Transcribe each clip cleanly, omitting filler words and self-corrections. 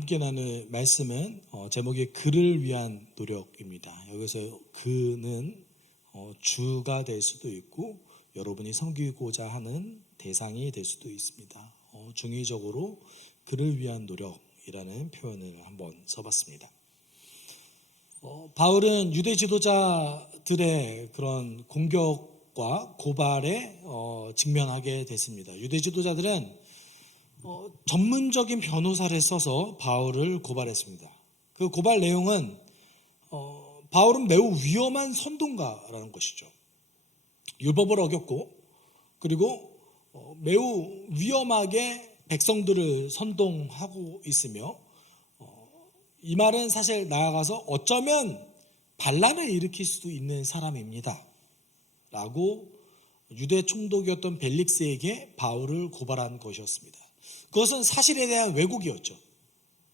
함께 나눌 말씀은 제목이 그를 위한 노력입니다. 여기서 그는 주가 될 수도 있고 여러분이 섬기고자 하는 대상이 될 수도 있습니다. 중의적으로 그를 위한 노력이라는 표현을 한번 써봤습니다. 바울은 유대 지도자들의 그런 공격과 고발에 직면하게 됐습니다. 유대 지도자들은 전문적인 변호사를 써서 바울을 고발했습니다. 그 고발 내용은 바울은 매우 위험한 선동가라는 것이죠. 율법을 어겼고 그리고 매우 위험하게 백성들을 선동하고 있으며 이 말은 사실 나아가서 어쩌면 반란을 일으킬 수도 있는 사람입니다 라고 유대 총독이었던 벨릭스에게 바울을 고발한 것이었습니다. 그것은 사실에 대한 왜곡이었죠.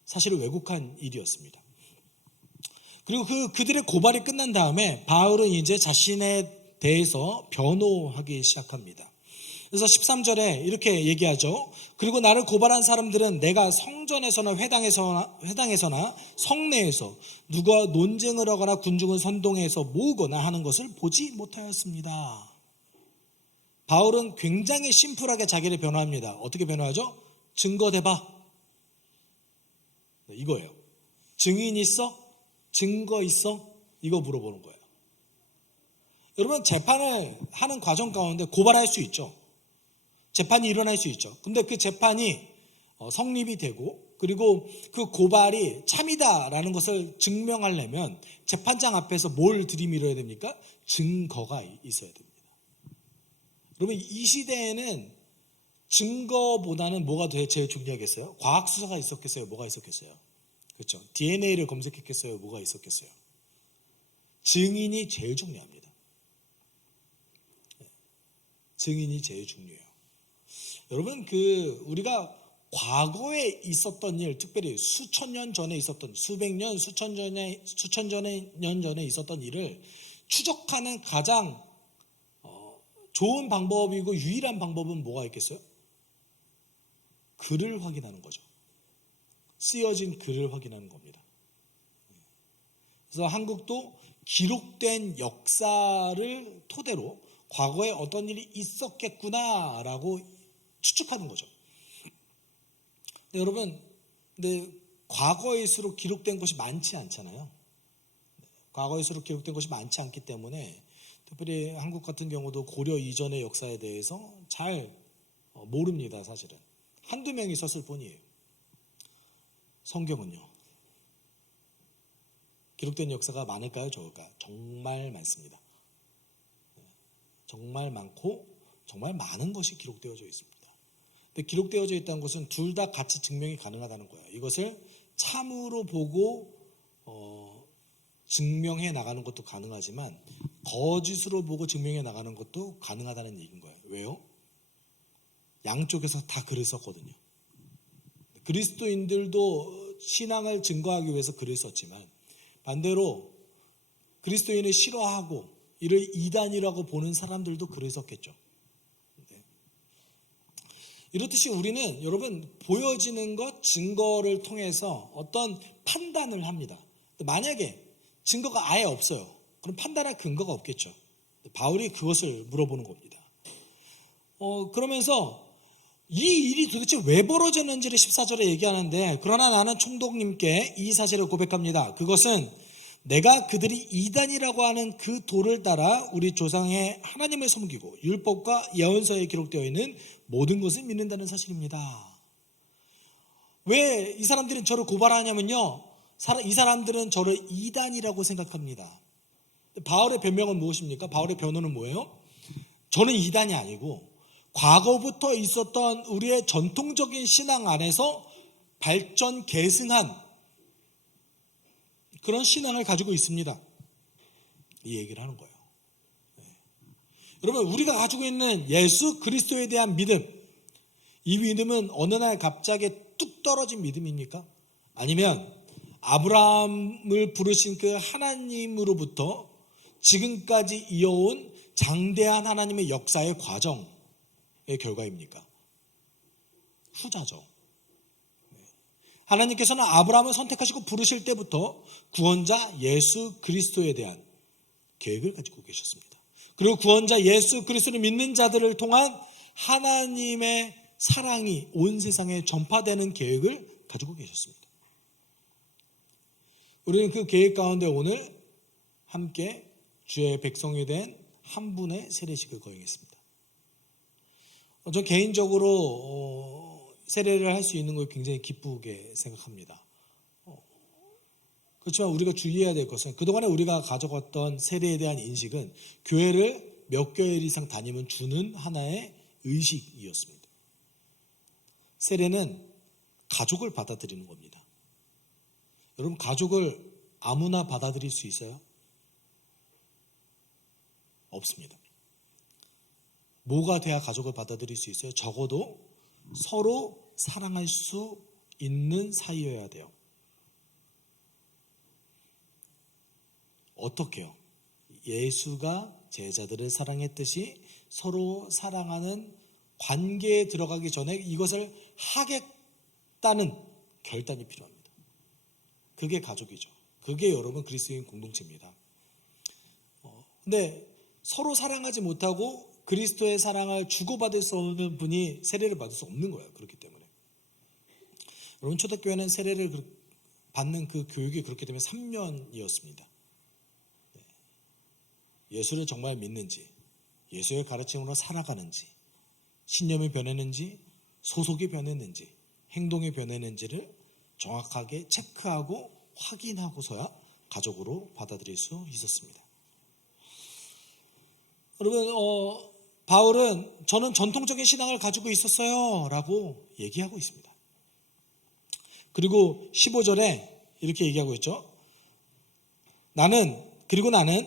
사실을 왜곡한 일이었습니다. 그리고 그들의 고발이 끝난 다음에 바울은 이제 자신에 대해서 변호하기 시작합니다. 그래서 13절에 이렇게 얘기하죠. 그리고 나를 고발한 사람들은 내가 성전에서나 회당에서나 성내에서 누가 논쟁을 하거나 군중을 선동해서 모으거나 하는 것을 보지 못하였습니다. 바울은 굉장히 심플하게 자기를 변호합니다. 어떻게 변호하죠? 증거 대봐. 이거예요. 증인 있어? 증거 있어? 이거 물어보는 거예요. 여러분, 재판을 하는 과정 가운데 고발할 수 있죠. 재판이 일어날 수 있죠. 근데 그 재판이 성립이 되고 그리고 그 고발이 참이다라는 것을 증명하려면 재판장 앞에서 뭘 들이밀어야 됩니까? 증거가 있어야 됩니다. 여러분, 이 시대에는 증거보다는 뭐가 제일 중요하겠어요? 과학 수사가 있었겠어요? 뭐가 있었겠어요? 그렇죠. DNA를 검색했겠어요? 뭐가 있었겠어요? 증인이 제일 중요합니다. 증인이 제일 중요해요. 여러분, 우리가 과거에 있었던 일, 특별히 수천 년 전에 있었던, 수백 년, 수천 년 전에 있었던 일을 추적하는 가장 좋은 방법이고 유일한 방법은 뭐가 있겠어요? 글을 확인하는 거죠. 쓰여진 글을 확인하는 겁니다. 그래서 한국도 기록된 역사를 토대로 과거에 어떤 일이 있었겠구나라고 추측하는 거죠. 근데 여러분, 과거일수록 기록된 것이 많지 않잖아요. 과거일수록 기록된 것이 많지 않기 때문에 특별히 한국 같은 경우도 고려 이전의 역사에 대해서 잘 모릅니다. 사실은 한두 명이 썼을 뿐이에요. 성경은요, 기록된 역사가 많을까요? 적을까요? 정말 많습니다. 정말 많고 정말 많은 것이 기록되어져 있습니다. 근데 기록되어져 있다는 것은 둘 다 같이 증명이 가능하다는 거예요. 이것을 참으로 보고 증명해 나가는 것도 가능하지만 거짓으로 보고 증명해 나가는 것도 가능하다는 얘기인 거예요. 왜요? 양쪽에서 다 글을 썼거든요. 그리스도인들도 신앙을 증거하기 위해서 글을 썼지만 반대로 그리스도인을 싫어하고 이를 이단이라고 보는 사람들도 글을 썼겠죠. 이렇듯이 우리는 여러분 보여지는 것, 증거를 통해서 어떤 판단을 합니다. 만약에 증거가 아예 없어요. 그럼 판단할 근거가 없겠죠. 바울이 그것을 물어보는 겁니다. 그러면서 이 일이 도대체 왜 벌어졌는지를 14절에 얘기하는데 그러나 나는 총독님께 이 사실을 고백합니다. 그것은 내가 그들이 이단이라고 하는 그 도를 따라 우리 조상의 하나님을 섬기고 율법과 예언서에 기록되어 있는 모든 것을 믿는다는 사실입니다. 왜 이 사람들은 저를 고발하냐면요, 이 사람들은 저를 이단이라고 생각합니다. 바울의 변명은 무엇입니까? 바울의 변호는 뭐예요? 저는 이단이 아니고 과거부터 있었던 우리의 전통적인 신앙 안에서 발전 계승한 그런 신앙을 가지고 있습니다. 이 얘기를 하는 거예요. 여러분, 우리가 가지고 있는 예수 그리스도에 대한 믿음, 이 믿음은 어느 날 갑자기 뚝 떨어진 믿음입니까? 아니면 아브라함을 부르신 그 하나님으로부터 지금까지 이어온 장대한 하나님의 역사의 과정의 결과입니까? 후자죠. 하나님께서는 아브라함을 선택하시고 부르실 때부터 구원자 예수 그리스도에 대한 계획을 가지고 계셨습니다. 그리고 구원자 예수 그리스도를 믿는 자들을 통한 하나님의 사랑이 온 세상에 전파되는 계획을 가지고 계셨습니다. 우리는 그 계획 가운데 오늘 함께 주의 백성이 된 한 분의 세례식을 거행했습니다. 저 개인적으로 세례를 할 수 있는 걸 굉장히 기쁘게 생각합니다. 그렇지만 우리가 주의해야 될 것은 그동안에 우리가 가져갔던 세례에 대한 인식은 교회를 몇 개월 이상 다니면 주는 하나의 의식이었습니다. 세례는 가족을 받아들이는 겁니다. 여러분, 가족을 아무나 받아들일 수 있어요? 없습니다. 뭐가 돼야 가족을 받아들일 수 있어요? 적어도 서로 사랑할 수 있는 사이여야 돼요. 어떻게요? 예수가 제자들을 사랑했듯이 서로 사랑하는 관계에 들어가기 전에 이것을 하겠다는 결단이 필요합니다. 그게 가족이죠. 그게 여러분 그리스도인 공동체입니다. 근데 서로 사랑하지 못하고 그리스도의 사랑을 주고받을 수 없는 분이 세례를 받을 수 없는 거예요. 그렇기 때문에. 여러분, 초대교회는 세례를 받는 그 교육이 그렇게 되면 3년이었습니다. 예수를 정말 믿는지, 예수의 가르침으로 살아가는지, 신념이 변했는지, 소속이 변했는지, 행동이 변했는지를 정확하게 체크하고 확인하고서야 가족으로 받아들일 수 있었습니다. 여러분, 바울은 저는 전통적인 신앙을 가지고 있었어요 라고 얘기하고 있습니다. 그리고 15절에 이렇게 얘기하고 있죠. 나는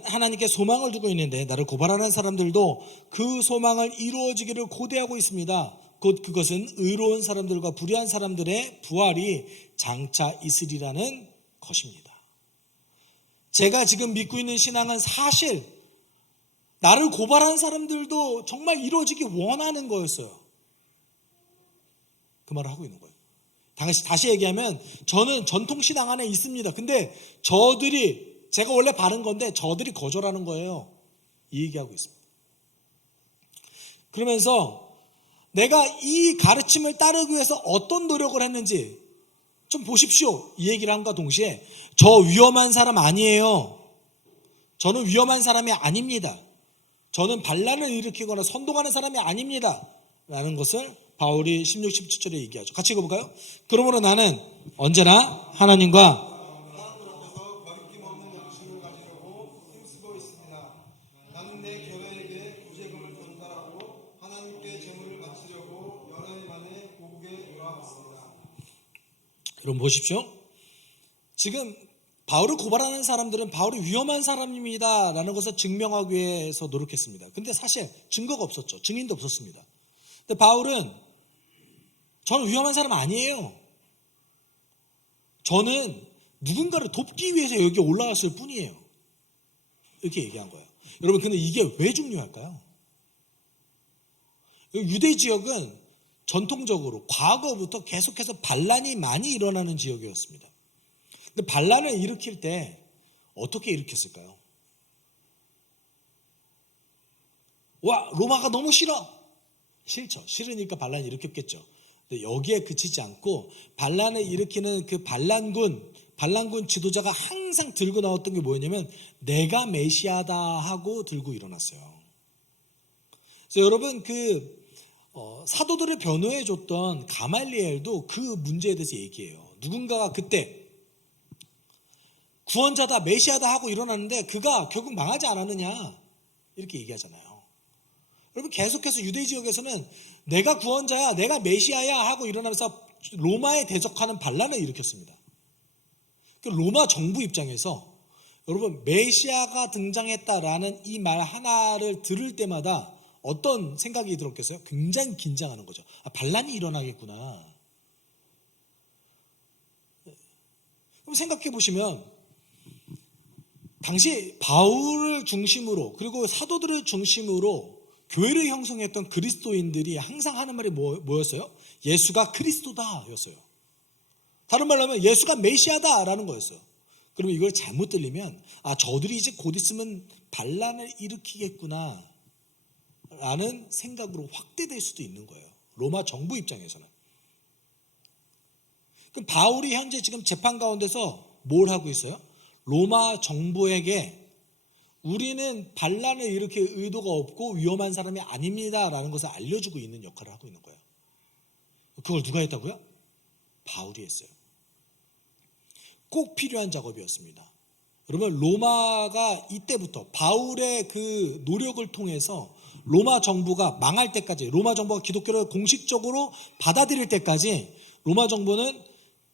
하나님께 소망을 두고 있는데 나를 고발하는 사람들도 그 소망을 이루어지기를 고대하고 있습니다. 곧 그것은 의로운 사람들과 불의한 사람들의 부활이 장차 있으리라는 것입니다. 제가 지금 믿고 있는 신앙은 사실 나를 고발한 사람들도 정말 이루어지기 원하는 거였어요. 그 말을 하고 있는 거예요. 다시 얘기하면 저는 전통신앙 안에 있습니다. 근데 제가 원래 바른 건데 저들이 거절하는 거예요. 이 얘기하고 있습니다. 그러면서 내가 이 가르침을 따르기 위해서 어떤 노력을 했는지 좀 보십시오. 이 얘기를 함과 동시에 저 위험한 사람 아니에요. 저는 위험한 사람이 아닙니다. 저는 반란을 일으키거나 선동하는 사람이 아닙니다. 라는 것을 바울이 16, 17절에 얘기하죠. 같이 읽어볼까요? 그러므로 나는 언제나 하나님과 나는 내 교회에게 구제금을 전달하고 하나님께 제물을 바치려고 여러 해 만에 고국에 올라왔습니다. 여러분 보십시오. 지금 바울을 고발하는 사람들은 바울이 위험한 사람입니다 라는 것을 증명하기 위해서 노력했습니다. 근데 사실 증거가 없었죠. 증인도 없었습니다. 근데 바울은 저는 위험한 사람 아니에요. 저는 누군가를 돕기 위해서 여기 올라왔을 뿐이에요. 이렇게 얘기한 거예요. 여러분, 근데 이게 왜 중요할까요? 유대 지역은 전통적으로 과거부터 계속해서 반란이 많이 일어나는 지역이었습니다. 근데 반란을 일으킬 때 어떻게 일으켰을까요? 와, 로마가 너무 싫죠. 싫으니까 반란을 일으켰겠죠. 근데 여기에 그치지 않고 반란을 일으키는 그 반란군 지도자가 항상 들고 나왔던 게 뭐였냐면 내가 메시아다 하고 들고 일어났어요. 그래서 여러분 사도들을 변호해 줬던 가말리엘도 그 문제에 대해서 얘기해요. 누군가가 그때 구원자다 메시아다 하고 일어났는데 그가 결국 망하지 않았느냐 이렇게 얘기하잖아요. 여러분, 계속해서 유대 지역에서는 내가 구원자야, 내가 메시아야 하고 일어나면서 로마에 대적하는 반란을 일으켰습니다. 로마 정부 입장에서 여러분, 메시아가 등장했다라는 이 말 하나를 들을 때마다 어떤 생각이 들었겠어요? 굉장히 긴장하는 거죠. 반란이 일어나겠구나. 그럼 생각해 보시면 당시 바울을 중심으로 그리고 사도들을 중심으로 교회를 형성했던 그리스도인들이 항상 하는 말이 뭐였어요? 예수가 그리스도다 였어요. 다른 말로 하면 예수가 메시아다라는 거였어요. 그러면 이걸 잘못 들리면 저들이 이제 곧 있으면 반란을 일으키겠구나 라는 생각으로 확대될 수도 있는 거예요. 로마 정부 입장에서는. 그럼 바울이 현재 지금 재판 가운데서 뭘 하고 있어요? 로마 정부에게 우리는 반란을 일으킬 의도가 없고 위험한 사람이 아닙니다 라는 것을 알려주고 있는 역할을 하고 있는 거예요. 그걸 누가 했다고요? 바울이 했어요. 꼭 필요한 작업이었습니다. 여러분, 로마가 이때부터 바울의 그 노력을 통해서 로마 정부가 망할 때까지, 로마 정부가 기독교를 공식적으로 받아들일 때까지 로마 정부는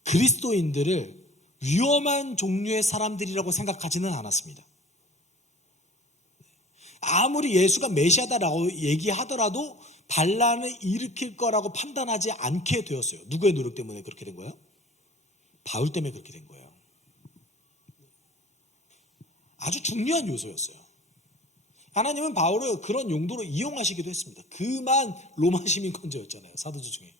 그리스도인들을 위험한 종류의 사람들이라고 생각하지는 않았습니다. 아무리 예수가 메시아다라고 얘기하더라도 반란을 일으킬 거라고 판단하지 않게 되었어요. 누구의 노력 때문에 그렇게 된 거예요? 바울 때문에 그렇게 된 거예요. 아주 중요한 요소였어요. 하나님은 바울을 그런 용도로 이용하시기도 했습니다. 그만 로마 시민권자였잖아요. 사도주 중에.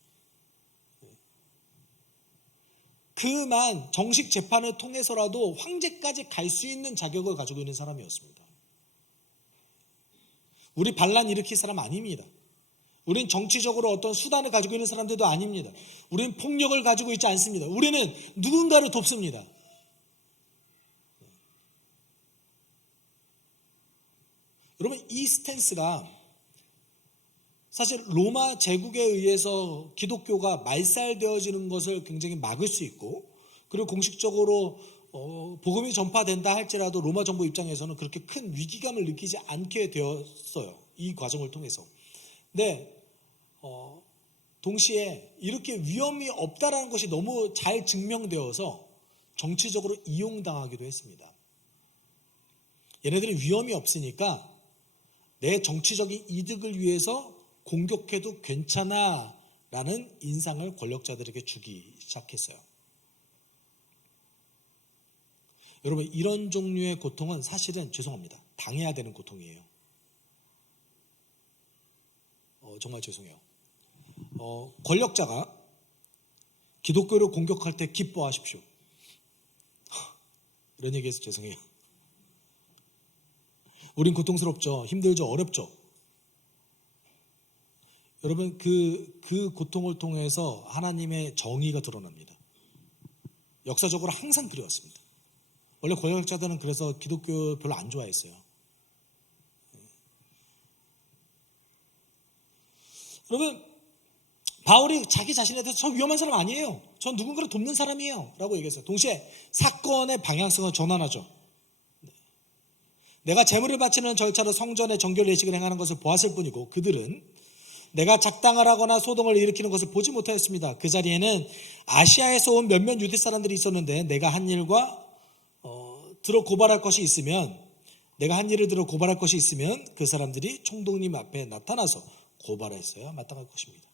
그만 정식 재판을 통해서라도 황제까지 갈 수 있는 자격을 가지고 있는 사람이었습니다. 우리 반란 일으킬 사람 아닙니다. 우린 정치적으로 어떤 수단을 가지고 있는 사람들도 아닙니다. 우린 폭력을 가지고 있지 않습니다. 우리는 누군가를 돕습니다. 여러분, 이 스탠스가 사실 로마 제국에 의해서 기독교가 말살되어지는 것을 굉장히 막을 수 있고, 그리고 공식적으로 복음이 전파된다 할지라도 로마 정부 입장에서는 그렇게 큰 위기감을 느끼지 않게 되었어요. 이 과정을 통해서. 근데 동시에 이렇게 위험이 없다라는 것이 너무 잘 증명되어서 정치적으로 이용당하기도 했습니다. 얘네들이 위험이 없으니까 내 정치적인 이득을 위해서 공격해도 괜찮아 라는 인상을 권력자들에게 주기 시작했어요. 여러분, 이런 종류의 고통은 사실은 죄송합니다. 당해야 되는 고통이에요. 정말 죄송해요. 권력자가 기독교를 공격할 때 기뻐하십시오. 이런 얘기해서 죄송해요. 우린 고통스럽죠. 힘들죠. 어렵죠. 여러분, 그 고통을 통해서 하나님의 정의가 드러납니다. 역사적으로 항상 그래왔습니다. 원래 권력자들은 그래서 기독교 별로 안 좋아했어요. 여러분, 바울이 자기 자신에 대해서 저 위험한 사람 아니에요. 전 누군가를 돕는 사람이에요 라고 얘기했어요. 동시에 사건의 방향성을 전환하죠. 내가 제물을 바치는 절차로 성전의 정결 예식을 행하는 것을 보았을 뿐이고 그들은 내가 작당을 하거나 소동을 일으키는 것을 보지 못하였습니다. 그 자리에는 아시아에서 온 몇몇 유대 사람들이 있었는데 내가 한 일을 들어 고발할 것이 있으면 그 사람들이 총독님 앞에 나타나서 고발했어야 마땅할 것입니다.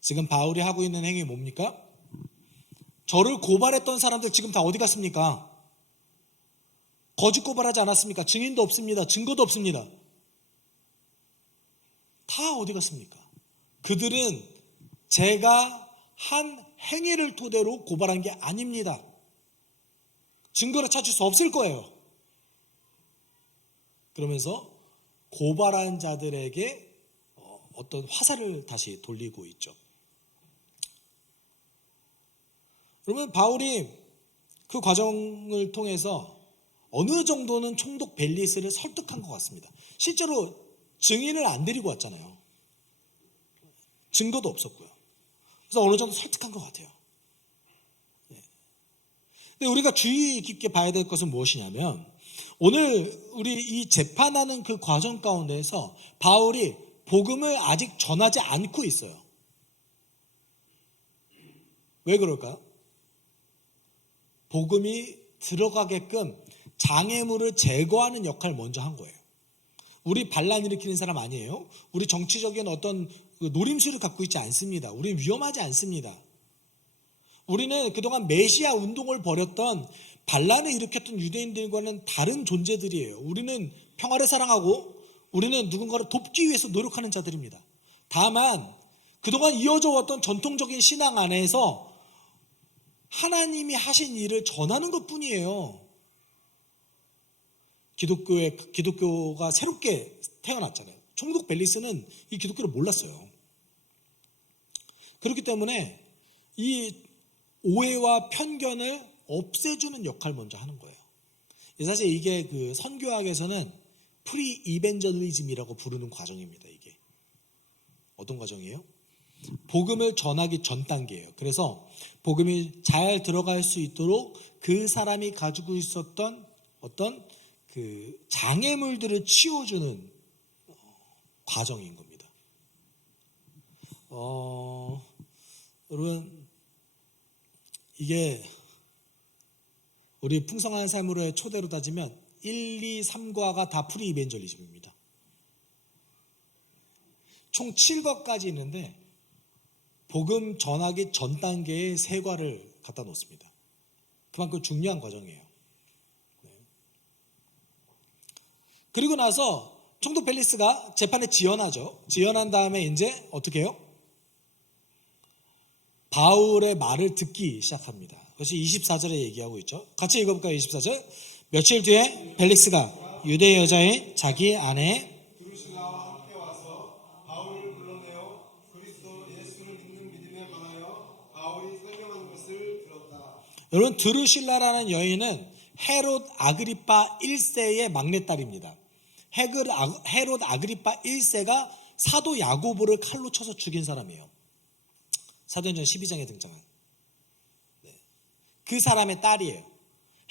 지금 바울이 하고 있는 행위 뭡니까? 저를 고발했던 사람들 지금 다 어디 갔습니까? 거짓 고발하지 않았습니까? 증인도 없습니다. 증거도 없습니다. 다 어디 갔습니까? 그들은 제가 한 행위를 토대로 고발한 게 아닙니다. 증거를 찾을 수 없을 거예요. 그러면서 고발한 자들에게 어떤 화살을 다시 돌리고 있죠. 그러면 바울이 그 과정을 통해서 어느 정도는 총독 벨리스를 설득한 것 같습니다. 실제로 증인을 안 데리고 왔잖아요. 증거도 없었고요. 그래서 어느 정도 설득한 것 같아요. 근데 우리가 주의 깊게 봐야 될 것은 무엇이냐면 오늘 우리 이 재판하는 그 과정 가운데에서 바울이 복음을 아직 전하지 않고 있어요. 왜 그럴까요? 복음이 들어가게끔 장애물을 제거하는 역할을 먼저 한 거예요. 우리 반란 일으키는 사람 아니에요. 우리 정치적인 어떤 노림수를 갖고 있지 않습니다. 우리는 위험하지 않습니다. 우리는 그동안 메시아 운동을 벌였던 반란을 일으켰던 유대인들과는 다른 존재들이에요. 우리는 평화를 사랑하고 우리는 누군가를 돕기 위해서 노력하는 자들입니다. 다만 그동안 이어져 왔던 전통적인 신앙 안에서 하나님이 하신 일을 전하는 것뿐이에요. 기독교가 새롭게 태어났잖아요. 총독 벨리스는 이 기독교를 몰랐어요. 그렇기 때문에 이 오해와 편견을 없애주는 역할을 먼저 하는 거예요. 사실 이게 그 선교학에서는 프리 이벤젤리즘이라고 부르는 과정입니다. 이게 어떤 과정이에요? 복음을 전하기 전 단계예요. 그래서 복음이 잘 들어갈 수 있도록 그 사람이 가지고 있었던 어떤 그 장애물들을 치워주는 과정인 겁니다. 여러분, 이게 우리 풍성한 삶으로의 초대로 따지면 1, 2, 3과가 다 프리 이벤젤리즘입니다. 총 7과까지 있는데 복음 전하기 전 단계에 3과를 갖다 놓습니다. 그만큼 중요한 과정이에요. 그리고 나서 총독 벨리스가 재판에 지연하죠. 지연한 다음에 이제 어떻게 해요? 바울의 말을 듣기 시작합니다. 그것이 24절에 얘기하고 있죠. 같이 읽어볼까요? 24절. 며칠 뒤에 벨릭스가 유대 여자인 자기 아내 드루실라와 함께 와서 바울을 불러내어 그리스도 예수를 믿는 믿음에 관하여 바울이 설명한 것을 들었다. 여러분, 드루실라라는 여인은 헤롯 아그리파 1세의 막내딸입니다. 헤롯 아그리파 1세가 사도 야고보를 칼로 쳐서 죽인 사람이에요. 사도행전 12장에 등장한 그 사람의 딸이에요.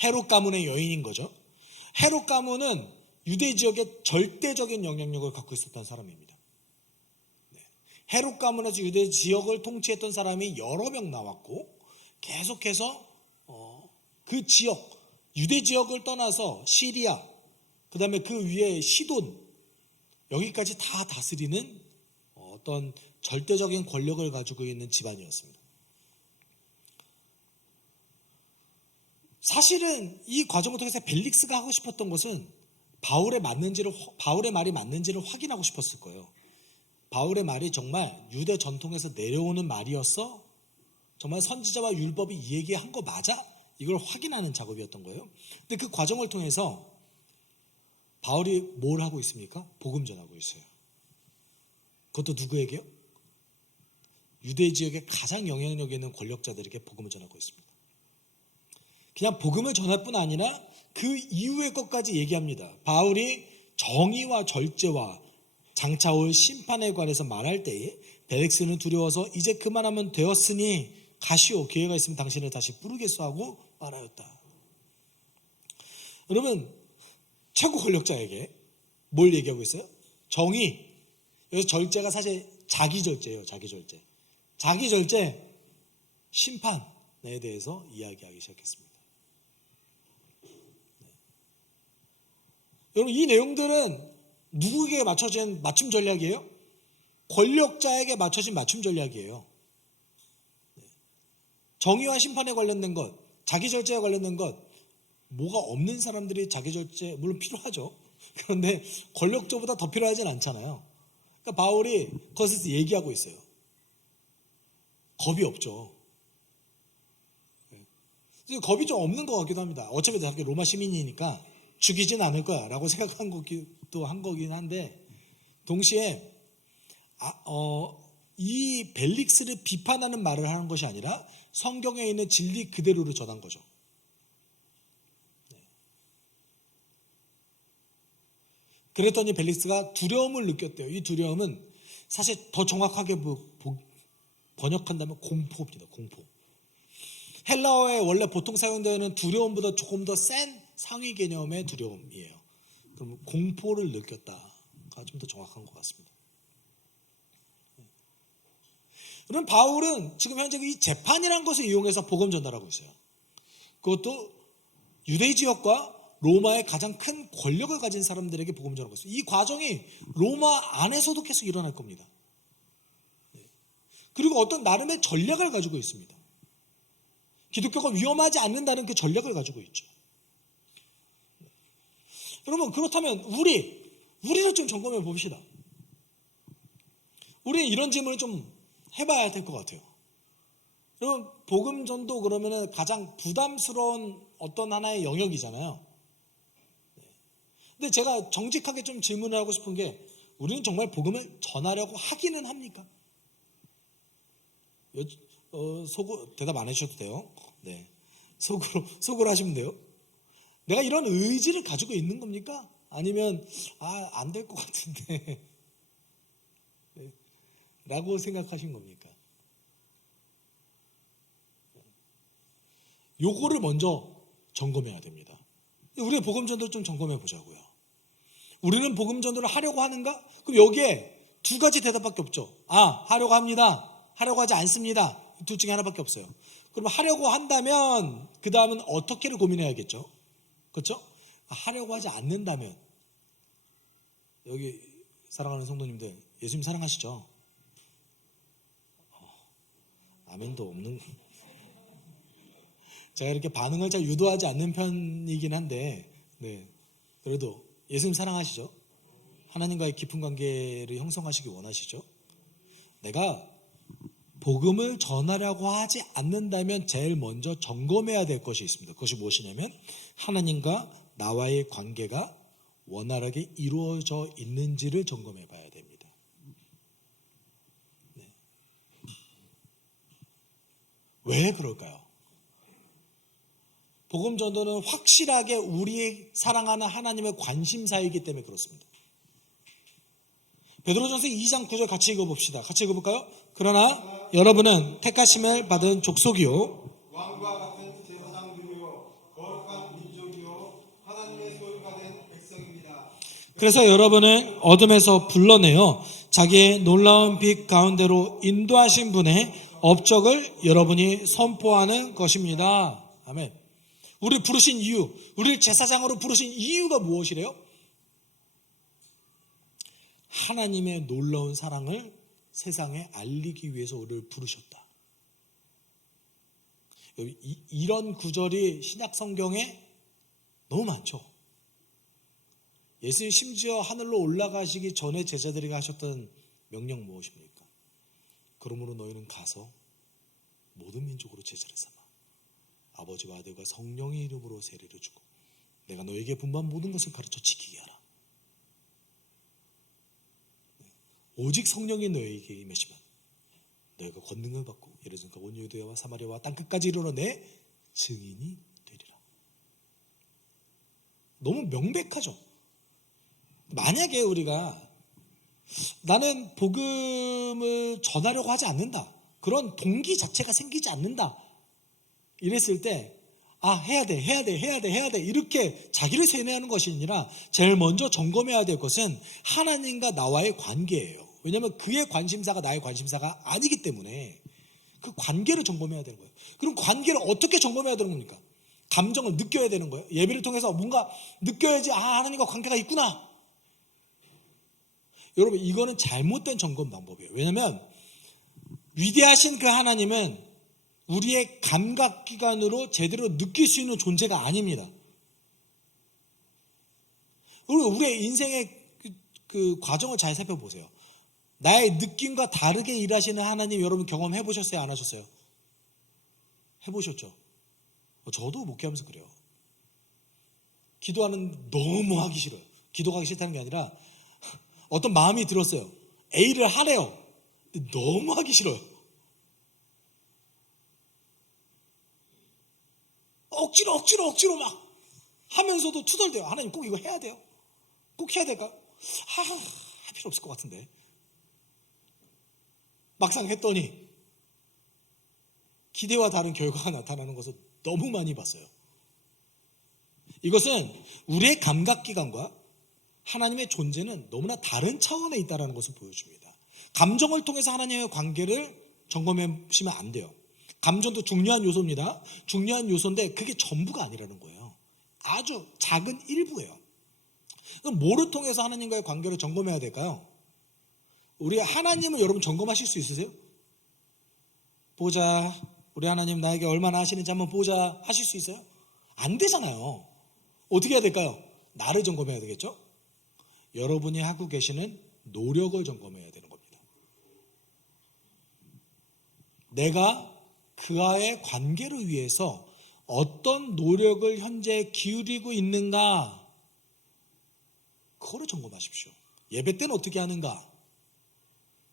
헤롯 가문의 여인인 거죠. 헤롯 가문은 유대 지역에 절대적인 영향력을 갖고 있었던 사람입니다. 헤롯 가문에서 유대 지역을 통치했던 사람이 여러 명 나왔고 계속해서 그 지역, 유대 지역을 떠나서 시리아, 그 다음에 그 위에 시돈, 여기까지 다 다스리는 어떤 절대적인 권력을 가지고 있는 집안이었습니다. 사실은 이 과정을 통해서 벨릭스가 하고 싶었던 것은 바울의 말이 맞는지를 확인하고 싶었을 거예요. 바울의 말이 정말 유대 전통에서 내려오는 말이었어? 정말 선지자와 율법이 이 얘기한 거 맞아? 이걸 확인하는 작업이었던 거예요. 근데 그 과정을 통해서 바울이 뭘 하고 있습니까? 복음 전하고 있어요. 그것도 누구에게요? 유대 지역의 가장 영향력 있는 권력자들에게 복음을 전하고 있습니다. 그냥 복음을 전할 뿐 아니라 그 이후의 것까지 얘기합니다. 바울이 정의와 절제와 장차 올 심판에 관해서 말할 때에 벨릭스는 두려워서 이제 그만하면 되었으니 가시오, 기회가 있으면 당신을 다시 부르겠소 하고 말하였다. 여러분, 최고 권력자에게 뭘 얘기하고 있어요? 정의. 여기서 절제가 사실 자기 절제예요. 자기 절제. 자기 절제, 심판에 대해서 이야기하기 시작했습니다. 여러분, 이 내용들은 누구에게 맞춰진 맞춤 전략이에요? 권력자에게 맞춰진 맞춤 전략이에요. 정의와 심판에 관련된 것, 자기 절제에 관련된 것, 뭐가 없는 사람들이 자기 절제 물론 필요하죠. 그런데 권력자보다 더 필요하진 않잖아요. 그러니까 바울이 그것을 얘기하고 있어요. 겁이 없죠. 겁이 좀 없는 것 같기도 합니다. 어차피 자기 로마 시민이니까 죽이진 않을 거야 라고 생각한 것도 한 거긴 한데, 동시에 이 벨릭스를 비판하는 말을 하는 것이 아니라 성경에 있는 진리 그대로를 전한 거죠. 그랬더니 벨릭스가 두려움을 느꼈대요. 이 두려움은 사실 더 정확하게 번역한다면 공포입니다. 공포. 헬라어에 원래 보통 사용되는 두려움보다 조금 더 센 상위 개념의 두려움이에요. 그럼 공포를 느꼈다가 좀 더 정확한 것 같습니다. 그럼 바울은 지금 현재 이 재판이라는 것을 이용해서 복음 전달하고 있어요. 그것도 유대 지역과 로마의 가장 큰 권력을 가진 사람들에게 복음 전하고 있어요. 이 과정이 로마 안에서도 계속 일어날 겁니다. 그리고 어떤 나름의 전략을 가지고 있습니다. 기독교가 위험하지 않는다는 그 전략을 가지고 있죠. 여러분, 그렇다면 우리를 좀 점검해 봅시다. 우리는 이런 질문을 좀 해봐야 될 것 같아요. 여러분, 복음 전도 그러면은 가장 부담스러운 어떤 하나의 영역이잖아요. 근데 제가 정직하게 좀 질문을 하고 싶은 게, 우리는 정말 복음을 전하려고 하기는 합니까? 대답 안 해주셔도 돼요. 네. 속으로 하시면 돼요. 내가 이런 의지를 가지고 있는 겁니까? 아니면, 안 될 것 같은데. 네. 라고 생각하신 겁니까? 요거를 먼저 점검해야 됩니다. 우리의 복음 전도를 좀 점검해 보자고요. 우리는 복음 전도를 하려고 하는가? 그럼 여기에 두 가지 대답밖에 없죠. 하려고 합니다. 하려고 하지 않습니다. 둘 중에 하나밖에 없어요. 그럼 하려고 한다면 그 다음은 어떻게를 고민해야겠죠. 그렇죠? 하려고 하지 않는다면, 여기 사랑하는 성도님들, 예수님 사랑하시죠? 아멘도 없는. 제가 이렇게 반응을 잘 유도하지 않는 편이긴 한데, 네, 그래도 예수님 사랑하시죠? 하나님과의 깊은 관계를 형성하시기 원하시죠? 내가 복음을 전하려고 하지 않는다면 제일 먼저 점검해야 될 것이 있습니다. 그것이 무엇이냐면, 하나님과 나와의 관계가 원활하게 이루어져 있는지를 점검해 봐야 됩니다. 네. 왜 그럴까요? 복음 전도는 확실하게 우리의 사랑하는 하나님의 관심사이기 때문에 그렇습니다. 베드로전서 2장 9절 같이 읽어봅시다. 같이 읽어볼까요? 그러나 여러분은 택하심을 받은 족속이요, 왕과 같은 제사장들이요 거룩한 민족이요 하나님의 소유가 된 백성입니다. 그래서 여러분은 어둠에서 불러내어 자기의 놀라운 빛 가운데로 인도하신 분의 업적을 여러분이 선포하는 것입니다. 아멘. 우리를 부르신 이유, 우리를 제사장으로 부르신 이유가 무엇이래요? 하나님의 놀라운 사랑을 세상에 알리기 위해서 우리를 부르셨다. 이런 구절이 신약 성경에 너무 많죠. 예수님 심지어 하늘로 올라가시기 전에 제자들에게 하셨던 명령 무엇입니까? 그러므로 너희는 가서 모든 민족으로 제자를 삼아 아버지와 아들과 성령의 이름으로 세례를 주고 내가 너에게 분부한 모든 것을 가르쳐 지키게 하라. 오직 성령이 너에게 임하시면 너희가 권능을 받고 예루살렘과 온 유대와 사마리아와 땅끝까지 이르러 내 증인이 되리라. 너무 명백하죠. 만약에 우리가 나는 복음을 전하려고 하지 않는다, 그런 동기 자체가 생기지 않는다 이랬을 때 해야 돼 이렇게 자기를 세뇌하는 것이 아니라 제일 먼저 점검해야 될 것은 하나님과 나와의 관계예요. 왜냐하면 그의 관심사가 나의 관심사가 아니기 때문에 그 관계를 점검해야 되는 거예요. 그럼 관계를 어떻게 점검해야 되는 겁니까? 감정을 느껴야 되는 거예요. 예배를 통해서 뭔가 느껴야지 하나님과 관계가 있구나. 여러분, 이거는 잘못된 점검 방법이에요. 왜냐하면 위대하신 그 하나님은 우리의 감각기관으로 제대로 느낄 수 있는 존재가 아닙니다. 그리고 우리의 인생의 그 과정을 잘 살펴보세요. 나의 느낌과 다르게 일하시는 하나님 여러분 경험해 보셨어요? 안 하셨어요? 해보셨죠? 저도 목회하면서 그래요. 기도하는 너무 하기 싫어요. 기도가 하기 싫다는 게 아니라 어떤 마음이 들었어요. A를 하래요. 근데 너무 하기 싫어요. 억지로 막 하면서도 투덜대요. 하나님 꼭 이거 해야 돼요? 꼭 해야 될까? 할 필요 없을 것 같은데. 막상 했더니 기대와 다른 결과가 나타나는 것을 너무 많이 봤어요. 이것은 우리의 감각기관과 하나님의 존재는 너무나 다른 차원에 있다는 것을 보여줍니다. 감정을 통해서 하나님의 관계를 점검해 보시면 안 돼요. 감정도 중요한 요소입니다. 중요한 요소인데 그게 전부가 아니라는 거예요. 아주 작은 일부예요. 그럼 뭐를 통해서 하나님과의 관계를 점검해야 될까요? 우리 하나님을 여러분 점검하실 수 있으세요? 보자, 우리 하나님 나에게 얼마나 하시는지 한번 보자 하실 수 있어요? 안 되잖아요. 어떻게 해야 될까요? 나를 점검해야 되겠죠? 여러분이 하고 계시는 노력을 점검해야 되는 겁니다. 내가 그와의 관계를 위해서 어떤 노력을 현재 기울이고 있는가? 그거를 점검하십시오. 예배 때는 어떻게 하는가?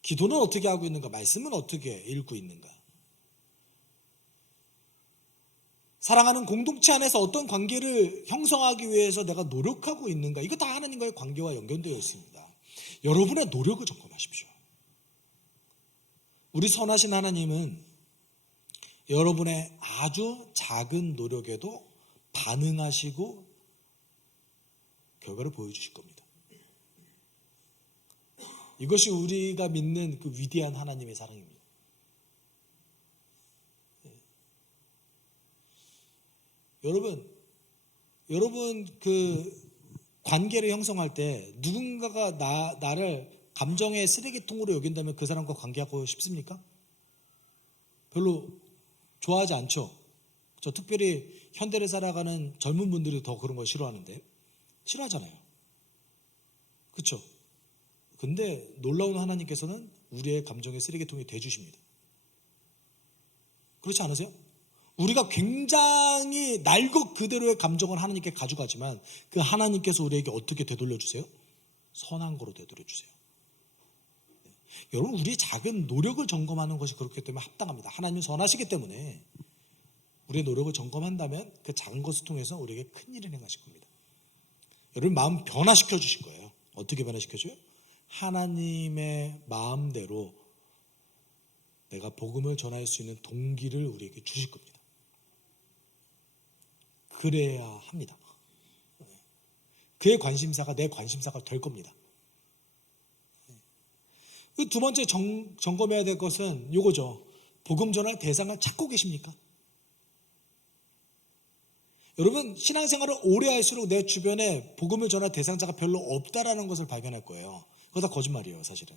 기도는 어떻게 하고 있는가? 말씀은 어떻게 읽고 있는가? 사랑하는 공동체 안에서 어떤 관계를 형성하기 위해서 내가 노력하고 있는가? 이거 다 하나님과의 관계와 연결되어 있습니다. 여러분의 노력을 점검하십시오. 우리 선하신 하나님은 여러분의 아주 작은 노력에도 반응하시고 결과를 보여주실 겁니다. 이것이 우리가 믿는 그 위대한 하나님의 사랑입니다. 여러분 그 관계를 형성할 때 누군가가 나를 감정의 쓰레기통으로 여긴다면 그 사람과 관계하고 싶습니까? 별로 좋아하지 않죠. 저 특별히 현대를 살아가는 젊은 분들이 더 그런 걸 싫어하는데 싫어하잖아요. 그렇죠? 근데 놀라운 하나님께서는 우리의 감정의 쓰레기통이 돼주십니다. 그렇지 않으세요? 우리가 굉장히 날 것 그대로의 감정을 하나님께 가져가지만 그 하나님께서 우리에게 어떻게 되돌려 주세요? 선한 거로 되돌려 주세요. 여러분, 우리의 작은 노력을 점검하는 것이 그렇기 때문에 합당합니다. 하나님은 선하시기 때문에 우리의 노력을 점검한다면 그 작은 것을 통해서 우리에게 큰 일을 행하실 겁니다. 여러분, 마음 변화시켜 주실 거예요. 어떻게 변화시켜 줘요? 하나님의 마음대로 내가 복음을 전할 수 있는 동기를 우리에게 주실 겁니다. 그래야 합니다. 그의 관심사가 내 관심사가 될 겁니다. 두 번째 점검해야 될 것은 이거죠. 복음 전할 대상을 찾고 계십니까? 여러분, 신앙생활을 오래 할수록 내 주변에 복음을 전할 대상자가 별로 없다라는 것을 발견할 거예요. 그거 다 거짓말이에요, 사실은.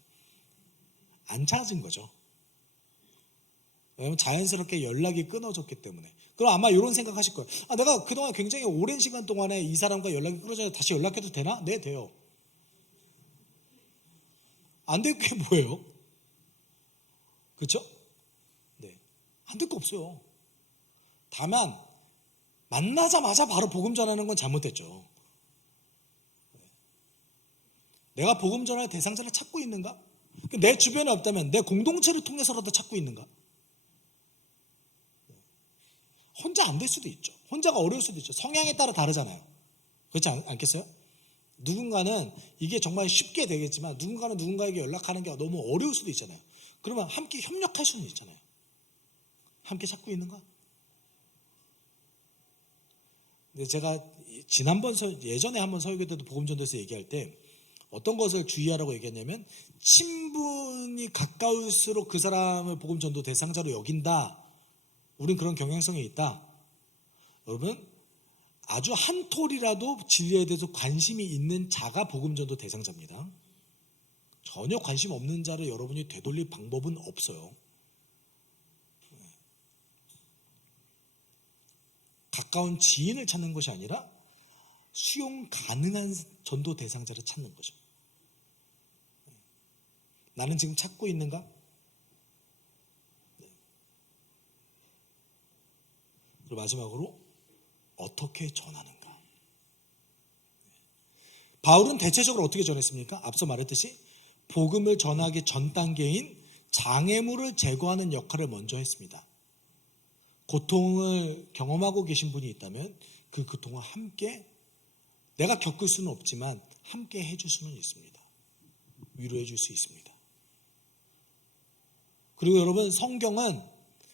안 찾은 거죠. 왜냐하면 자연스럽게 연락이 끊어졌기 때문에. 그럼 아마 이런 생각하실 거예요. 내가 그동안 굉장히 오랜 시간 동안에 이 사람과 연락이 끊어져서 다시 연락해도 되나? 네, 돼요. 안 될 게 뭐예요? 그렇죠? 네, 안 될 거 없어요. 다만 만나자마자 바로 복음 전하는 건 잘못됐죠. 내가 복음 전할 대상자를 찾고 있는가? 내 주변에 없다면 내 공동체를 통해서라도 찾고 있는가? 혼자 안 될 수도 있죠. 혼자가 어려울 수도 있죠. 성향에 따라 다르잖아요. 그렇지 않겠어요? 누군가는 이게 정말 쉽게 되겠지만 누군가는 누군가에게 연락하는 게 너무 어려울 수도 있잖아요. 그러면 함께 협력할 수는 있잖아요. 함께 찾고 있는가? 근데 제가 예전에 한번 설교 때도 복음전도에서 얘기할 때 어떤 것을 주의하라고 얘기했냐면 친분이 가까울수록 그 사람을 복음전도 대상자로 여긴다. 우린 그런 경향성이 있다. 여러분, 아주 한 톨이라도 진리에 대해서 관심이 있는 자가 복음전도 대상자입니다. 전혀 관심 없는 자를 여러분이 되돌릴 방법은 없어요. 가까운 지인을 찾는 것이 아니라 수용 가능한 전도 대상자를 찾는 거죠. 나는 지금 찾고 있는가? 그리고 마지막으로 어떻게 전하는가? 바울은 대체적으로 어떻게 전했습니까? 앞서 말했듯이 복음을 전하기 전 단계인 장애물을 제거하는 역할을 먼저 했습니다. 고통을 경험하고 계신 분이 있다면 그 고통을 함께 내가 겪을 수는 없지만 함께 해줄 수는 있습니다. 위로해 줄 수 있습니다. 그리고 여러분, 성경은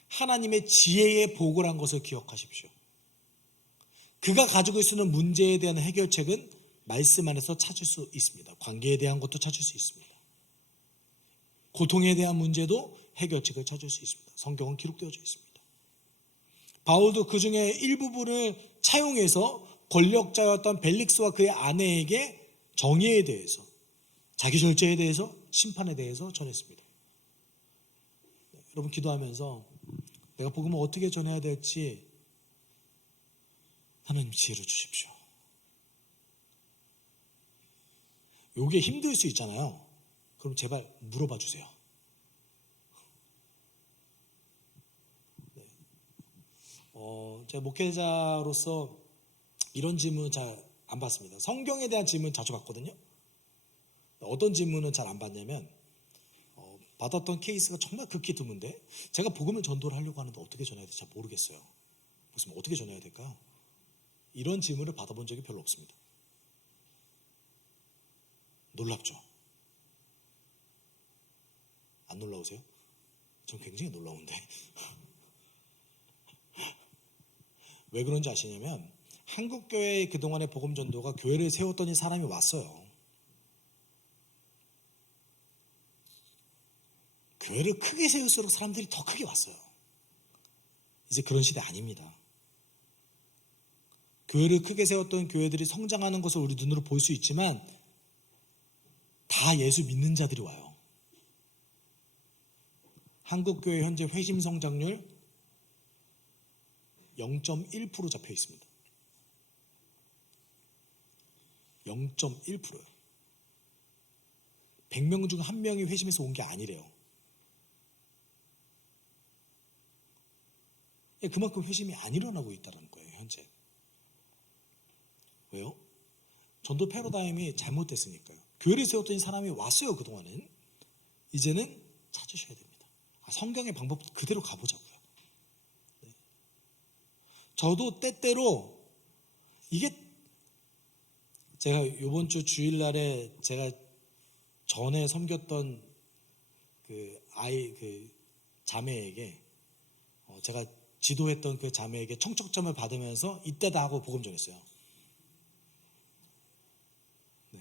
하나님의 지혜의 보고란 것을 기억하십시오. 그가 가지고 있는 문제에 대한 해결책은 말씀 안에서 찾을 수 있습니다. 관계에 대한 것도 찾을 수 있습니다. 고통에 대한 문제도 해결책을 찾을 수 있습니다. 성경은 기록되어져 있습니다. 바울도 그 중에 일부분을 차용해서 권력자였던 벨릭스와 그의 아내에게 정의에 대해서, 자기 절제에 대해서, 심판에 대해서 전했습니다. 여러분, 기도하면서 내가 복음을 어떻게 전해야 될지 하나님 지혜를 주십시오. 이게 힘들 수 있잖아요. 그럼 제발 물어봐 주세요. 제가 목회자로서 이런 질문 잘 안 받습니다. 성경에 대한 질문 자주 받거든요. 어떤 질문은 잘 안 받냐면 받았던 케이스가 정말 극히 드문데 제가 복음을 전도를 하려고 하는데 어떻게 전해야 될지 잘 모르겠어요. 무슨 어떻게 전해야 될까요? 이런 질문을 받아본 적이 별로 없습니다. 놀랍죠? 안 놀라우세요? 전 굉장히 놀라운데 왜 그런지 아시냐면 한국교회의 그동안의 복음전도가 교회를 세웠더니 사람이 왔어요. 교회를 크게 세울수록 사람들이 더 크게 왔어요. 이제 그런 시대 아닙니다. 교회를 크게 세웠던 교회들이 성장하는 것을 우리 눈으로 볼 수 있지만 다 예수 믿는 자들이 와요. 한국교회 현재 회심 성장률 0.1% 잡혀 있습니다. 0.1%요. 100명 중 1명이 회심에서 온 게 아니래요. 그만큼 회심이 안 일어나고 있다는 거예요, 현재. 왜요? 전도 패러다임이 잘못됐으니까요. 교회를 세웠더니 사람이 왔어요, 그동안은. 이제는 찾으셔야 됩니다. 성경의 방법 그대로 가보자고요. 네. 저도 때때로 이게 제가 이번 주 주일날에 제가 전에 섬겼던 그 자매에게 제가 지도했던 그 자매에게 청첩장을 받으면서 이때다 하고 복음 전했어요. 네.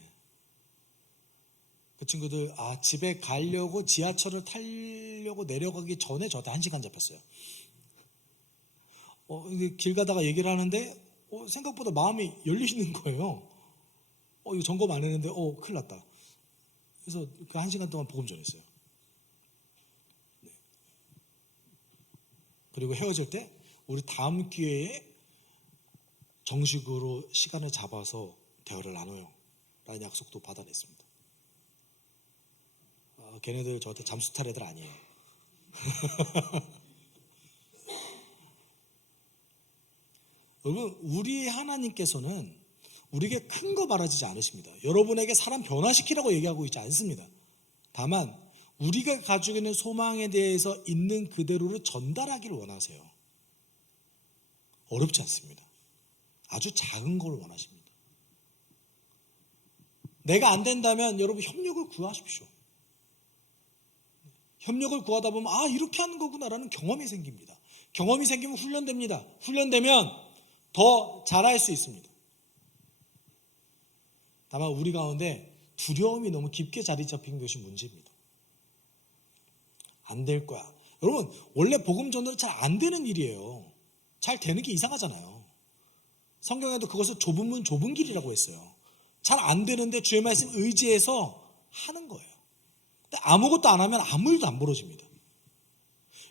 그 친구들 집에 가려고 지하철을 타려고 내려가기 전에 저한테 1시간 잡혔어요. 길 가다가 얘기를 하는데 생각보다 마음이 열리시는 거예요. 이거 점검 안 했는데 큰일 났다. 그래서 그 1시간 동안 복음 전했어요. 네. 그리고 헤어질 때 우리 다음 기회에 정식으로 시간을 잡아서 대화를 나눠요 라는 약속도 받아냈습니다. 걔네들 저한테 잠수 탈 애들 아니에요. 여러분, 우리 하나님께서는 우리에게 큰 거 바라지지 않으십니다. 여러분에게 사람 변화시키라고 얘기하고 있지 않습니다. 다만 우리가 가지고 있는 소망에 대해서 있는 그대로를 전달하기를 원하세요. 어렵지 않습니다. 아주 작은 걸 원하십니다. 내가 안 된다면 여러분 협력을 구하십시오. 협력을 구하다 보면 이렇게 하는 거구나라는 경험이 생깁니다. 경험이 생기면 훈련됩니다. 훈련되면 더 잘할 수 있습니다. 다만 우리 가운데 두려움이 너무 깊게 자리 잡힌 것이 문제입니다. 안 될 거야. 여러분, 원래 복음 전도는 잘 안 되는 일이에요. 잘 되는 게 이상하잖아요. 성경에도 그것을 좁은 문 좁은 길이라고 했어요. 잘 안 되는데 주의 말씀 의지해서 하는 거예요. 근데 아무것도 안 하면 아무 일도 안 벌어집니다.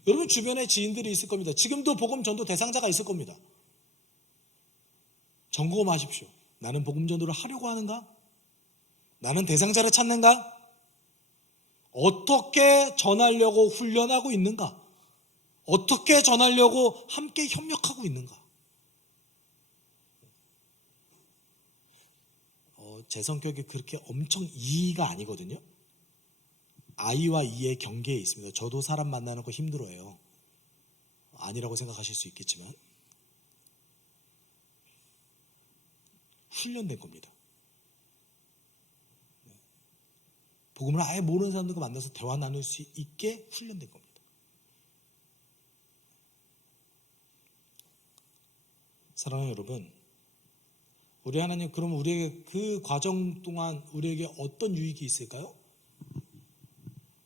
여러분 주변에 지인들이 있을 겁니다. 지금도 복음 전도 대상자가 있을 겁니다. 점검하십시오. 나는 복음 전도를 하려고 하는가? 나는 대상자를 찾는가? 어떻게 전하려고 훈련하고 있는가? 어떻게 전하려고 함께 협력하고 있는가? 제 성격이 그렇게 엄청 이가 아니거든요. 아이와 이의 경계에 있습니다. 저도 사람 만나는 거 힘들어해요. 아니라고 생각하실 수 있겠지만 훈련된 겁니다. 복음을 아예 모르는 사람들과 만나서 대화 나눌 수 있게 훈련된 겁니다. 사랑하는 여러분, 우리 하나님, 그럼 우리에게 그 과정 동안 우리에게 어떤 유익이 있을까요?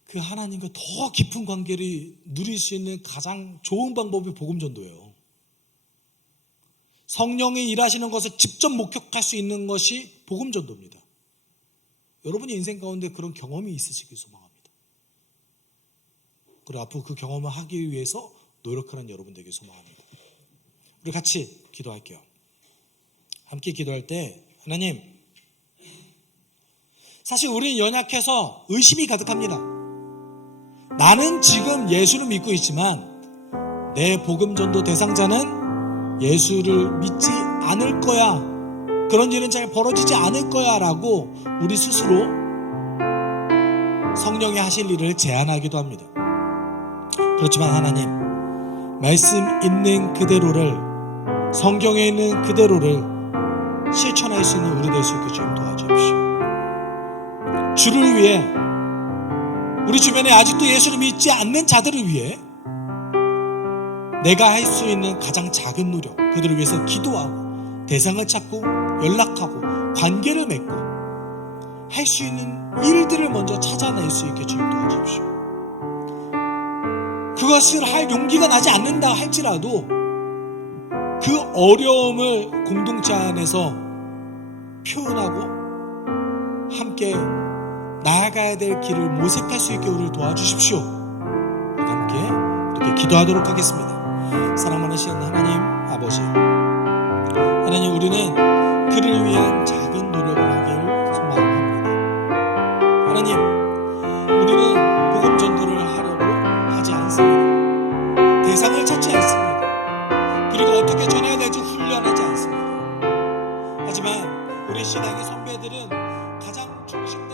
그 하나님과 더 깊은 관계를 누릴 수 있는 가장 좋은 방법이 복음 전도예요. 성령이 일하시는 것을 직접 목격할 수 있는 것이 복음 전도입니다. 여러분이 인생 가운데 그런 경험이 있으시길 소망합니다. 그리고 앞으로 그 경험을 하기 위해서 노력하는 여러분 되길 소망합니다. 우리 같이 기도할게요. 함께 기도할 때 하나님, 사실 우리는 연약해서 의심이 가득합니다. 나는 지금 예수를 믿고 있지만 내 복음 전도 대상자는 예수를 믿지 않을 거야, 그런 일은 잘 벌어지지 않을 거야 라고 우리 스스로 성령이 하실 일을 제안하기도 합니다. 그렇지만 하나님, 말씀 있는 그대로를, 성경에 있는 그대로를 실천할 수 있는 우리 될 수 있게 주님 도와주십시오. 주를 위해, 우리 주변에 아직도 예수를 믿지 않는 자들을 위해 내가 할 수 있는 가장 작은 노력, 그들을 위해서 기도하고 대상을 찾고 연락하고 관계를 맺고 할 수 있는 일들을 먼저 찾아낼 수 있게 주님 도와주십시오. 그것을 할 용기가 나지 않는다 할지라도 그 어려움을 공동체 안에서 표현하고 함께 나아가야 될 길을 모색할 수 있게 우리를 도와주십시오. 함께 이렇게 기도하도록 하겠습니다. 사랑 많으신 하나님 아버지, 하나님, 우리는 그를 위한 작은 노력을 하기를 소망합니다. 하나님, 우리는 복음 전도를 하려고 하지 않습니다. 대상을 찾지 않습니다. 그리고 어떻게 전해야 될지 훈련하지 않습니다. 하지만 우리 신앙의 선배들은 가장 중심